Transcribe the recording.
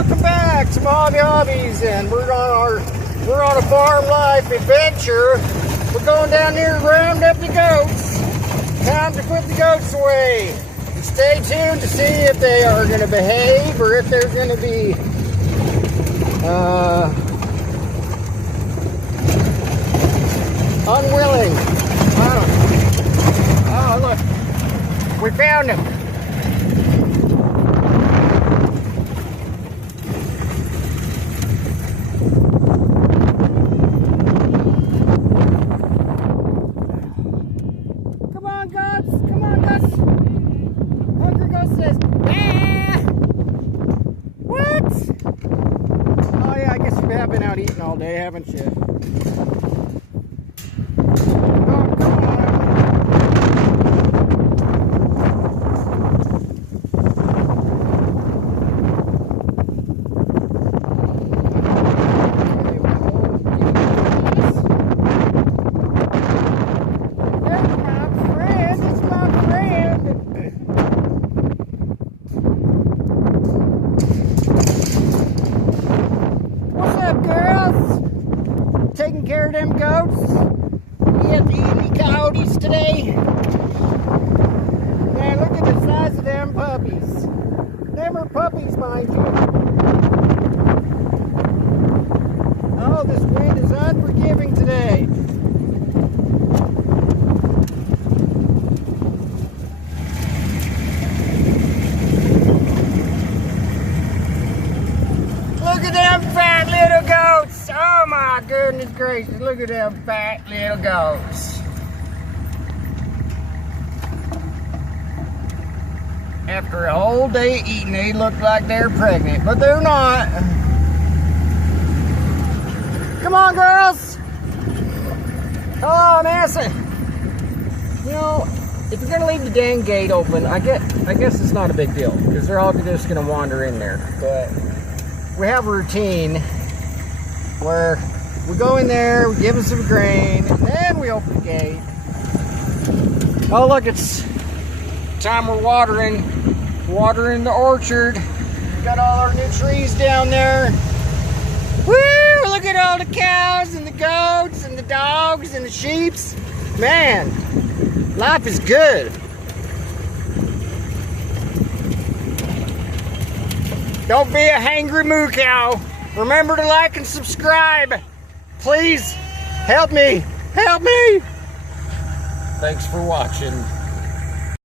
Welcome back to Hobby Hobbies, and we're on a farm life adventure. We're going down here to round up the goats. Time to put the goats away. And stay tuned to see if they are going to behave or if they're going to be unwilling. Oh, look, we found them. Come on, Gus. Hungry Gus says, yeah. What? Oh yeah, I guess you have been out eating all day, haven't you? Oh, come on. Taking care of them goats. You have to eat any coyotes today. Man, look at the size of them puppies. Them are puppies, mind you. Oh, this wind is unforgiving today. Look at them fat little goats. Oh my goodness gracious, look at them fat little goats. After a whole day eating, they look like they're pregnant, but they're not. Come on, girls. Hello, Massa. You know, if you're gonna leave the dang gate open, I guess it's not a big deal, because they're all just gonna wander in there. But we have a routine where we go in there, we give them some grain, and then we open the gate. Oh look, it's time we're watering the orchard. Got all our new trees down there. Woo! Look at all the cows and the goats and the dogs and the sheeps. Man, life is good. Don't be a hangry moo cow. Remember to like and subscribe. Please, help me. Help me. Thanks for watching.